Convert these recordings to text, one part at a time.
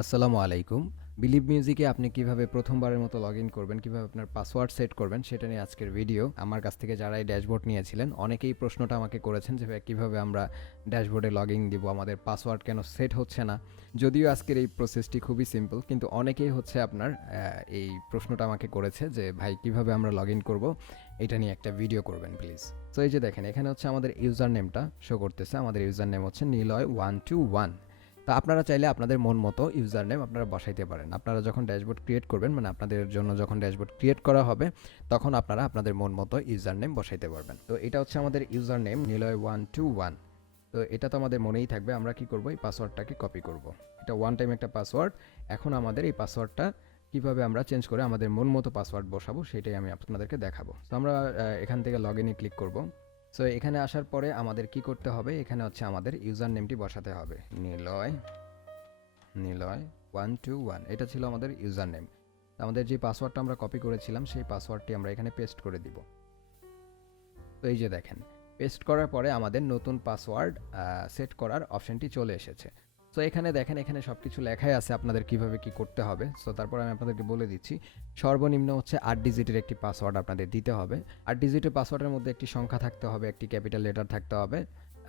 আসসালামু আলাইকুম। বিলিভ মিউজিকে আপনি কিভাবে প্রথমবারের মতো লগইন করবেন, কিভাবে আপনার পাসওয়ার্ড সেট করবেন সেটা নিয়ে আজকের ভিডিও। আমার কাছ থেকে যারা এই ড্যাশবোর্ড নিয়েছিলেন অনেকেই প্রশ্নটা আমাকে করেছেন যে ভাই কিভাবে আমরা ড্যাশবোর্ডে লগইন দিব, আমাদের পাসওয়ার্ড কেন সেট হচ্ছে না। যদিও আজকের এই প্রসেসটি খুবই সিম্পল, কিন্তু অনেকেই হচ্ছে আপনার এই প্রশ্নটা আমাকে করেছে যে ভাই কিভাবে আমরা লগইন করব, এটা নিয়ে একটা ভিডিও করবেন প্লিজ। তো এই যে দেখেন এখানে হচ্ছে আমাদের ইউজার নেমটা শো করতেছে। আমাদের ইউজার নেম হচ্ছে নিলয়121। তা আপনারা চাইলে আপনাদের মন মতো ইউজার নেম আপনারা বসাইতে পারেন। আপনারা যখন ড্যাশবোর্ড ক্রিয়েট করবেন, মানে আপনাদের জন্য যখন ড্যাশবোর্ড ক্রিয়েট করা হবে, তখন আপনারা আপনাদের মন মতো ইউজার নেম বসাইতে পারবেন। তো এটা হচ্ছে আমাদের ইউজার নেম নিলয়121। তো এটা তো আমাদের মনেই থাকবে। আমরা কি করব, এই পাসওয়ার্ডটাকে কপি করব। এটা ওয়ান টাইম একটা পাসওয়ার্ড। এখন আমাদের এই পাসওয়ার্ডটা কিভাবে আমরা চেঞ্জ করে আমাদের মন মতো পাসওয়ার্ড বসাবো সেটাই আমি আপনাদেরকে দেখাবো। তো আমরা এখান থেকে লগ ইনে ক্লিক করব। সো এখানে আসার পরে আমাদের কি করতে হবে, এখানে হচ্ছে আমাদের ইউজার নেমটি বসাতে হবে। নিলয়121 এটা ছিল আমাদের ইউজার নেম। আমাদের যে পাসওয়ার্ডটা আমরা কপি করেছিলাম সেই পাসওয়ার্ডটি আমরা এখানে পেস্ট করে দিব। তো এই যে দেখেন, পেস্ট করার পরে আমাদের নতুন পাসওয়ার্ড সেট করার অপশনটি চলে এসেছে। সো এখানে দেখেন, এখানে সব কিছু লেখাই আছে আপনাদের কিভাবে কি করতে হবে। সো তারপর আমি আপনাদেরকে বলে দিচ্ছি। সর্বনিম্ন হচ্ছে 8 ডিজিটের একটি পাসওয়ার্ড আপনাদের দিতে হবে। 8 ডিজিটের পাসওয়ার্ডের মধ্যে একটি সংখ্যা থাকতে হবে, একটি ক্যাপিটাল লেটার থাকতে হবে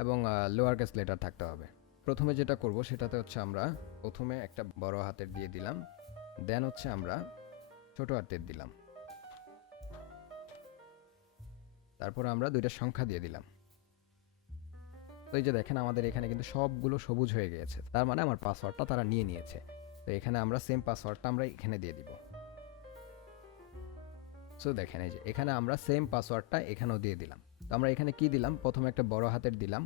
এবং লোয়ার কেস লেটার থাকতে হবে। প্রথমে যেটা করব সেটাতে হচ্ছে আমরা প্রথমে একটা বড় হাতের দিয়ে দিলাম, দেন হচ্ছে আমরা ছোট হাতের দিলাম, তারপর আমরা দুইটা সংখ্যা দিয়ে দিলাম। তো এই যে দেখেন আমাদের এখানে কিন্তু সবগুলো সবুজ হয়ে গিয়েছে, তার মানে আমার পাসওয়ার্ডটা তারা নিয়ে নিয়েছে। তো এখানে আমরা সেম পাসওয়ার্ডটা আমরা এখানে দিয়ে দিব। সো দেখেন এই যে এখানে আমরা সেম পাসওয়ার্ডটা এখানেও দিয়ে দিলাম। তো আমরা এখানে কি দিলাম, প্রথমে একটা বড় হাতের দিলাম,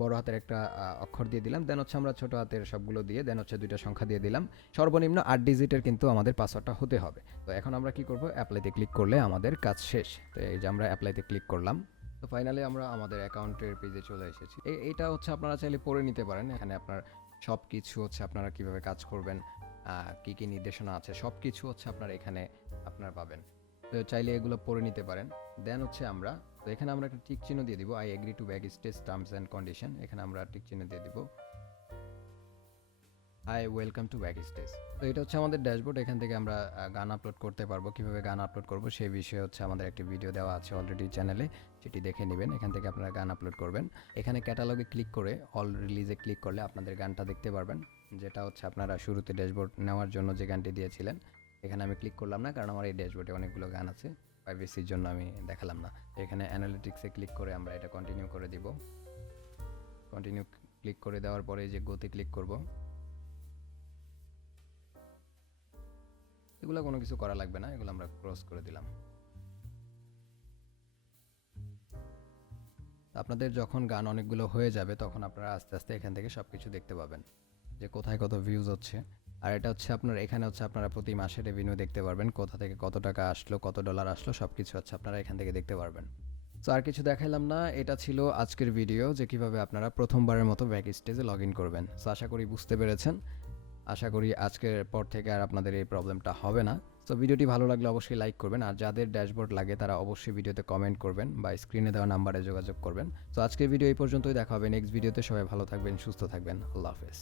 বড় হাতের একটা অক্ষর দিয়ে দিলাম, দেন হচ্ছে আমরা ছোট হাতের সবগুলো দিয়ে, দেন হচ্ছে দুইটা সংখ্যা দিয়ে দিলাম। সর্বনিম্ন 8 ডিজিটের কিন্তু আমাদের পাসওয়ার্ডটা হতে হবে। তো এখন আমরা কি করব, অ্যাপ্লাইতে ক্লিক করলে আমাদের কাজ শেষ। তো এই যে আমরা অ্যাপ্লাইতে ক্লিক করলাম। তো ফাইনালি আমরা আমাদের অ্যাকাউন্টের পেজে চলে এসেছি। এইটা হচ্ছে আপনারা চাইলে পড়ে নিতে পারেন। এখানে আপনার সব কিছু হচ্ছে আপনারা কিভাবে কাজ করবেন, কি কি নির্দেশনা আছে সব কিছু হচ্ছে আপনারা এখানে আপনারা পাবেন। তো চাইলে এগুলো পড়ে নিতে পারেন। দেন হচ্ছে আমরা, তো এখানে আমরা একটা টিক চিহ্ন দিয়ে দিব, I agree to back stage terms and condition. এখানে আমরা টিক চিহ্ন দিয়ে দিব, hi welcome to back stage. তো এটা হচ্ছে আমাদের ড্যাশবোর্ড। এখান থেকে আমরা গান আপলোড করতে পারবো। কিভাবে গান আপলোড করবো সেই বিষয়ে হচ্ছে আমাদের একটি ভিডিও দেওয়া আছে অলরেডি চ্যানেলে, সেটি দেখে নেবেন। এখান থেকে আপনারা গান আপলোড করবেন। এখানে ক্যাটালগে ক্লিক করে অল রিলিজে ক্লিক করলে আপনাদের গানটা দেখতে পারবেন, যেটা হচ্ছে আপনারা শুরুতে ড্যাশবোর্ড নেওয়ার জন্য যে গানটি দিয়েছিলেন। এখানে আমি ক্লিক করলাম না, কারণ আমার এই ড্যাশবোর্ডে অনেকগুলো গান আছে, প্রাইভেসির জন্য আমি দেখালাম না। এখানে অ্যানালিটিক্সে ক্লিক করে আমরা এটা কন্টিনিউ করে দিব। কন্টিনিউ ক্লিক করে দেওয়ার পরে যে গোতে ক্লিক করব। এগুলো কোনো কিছু করা লাগবে না, এগুলো আমরা ক্রস করে দিলাম। আপনাদের যখন গান অনেকগুলো হয়ে যাবে তখন আপনারা আস্তে আস্তে এখান থেকে সব কিছু দেখতে পাবেন যে কোথায় কত ভিউজ হচ্ছে। আর এটা হচ্ছে আপনার, এখানে হচ্ছে আপনারা প্রতি মাসে রেভিনিউ দেখতে পারবেন, কোথা থেকে কত টাকা আসলো, কত ডলার আসলো, সব কিছু হচ্ছে আপনারা এখান থেকে দেখতে পারবেন। তো আর কিছু দেখাইলাম না, এটা ছিল আজকের ভিডিও যে কিভাবে আপনারা প্রথমবারের মতো ব্যাক স্টেজে লগ ইন করবেন। সো আশা করি বুঝতে পেরেছেন। আশা করি আজকের পর থেকে আর আপনাদের এই প্রবলেমটা হবে না। তো ভিডিওটি ভালো লাগলে অবশ্যই লাইক করবেন, আর যাদের ড্যাশবোর্ড লাগে তারা অবশ্যই ভিডিওতে কমেন্ট করবেন বা স্ক্রিনে দেওয়া নাম্বারে যোগাযোগ করবেন। তো আজকের ভিডিও এই পর্যন্তই, দেখা হবে নেক্সট ভিডিওতে। সবাই ভালো থাকবেন, সুস্থ থাকবেন, আল্লাহ হাফেজ।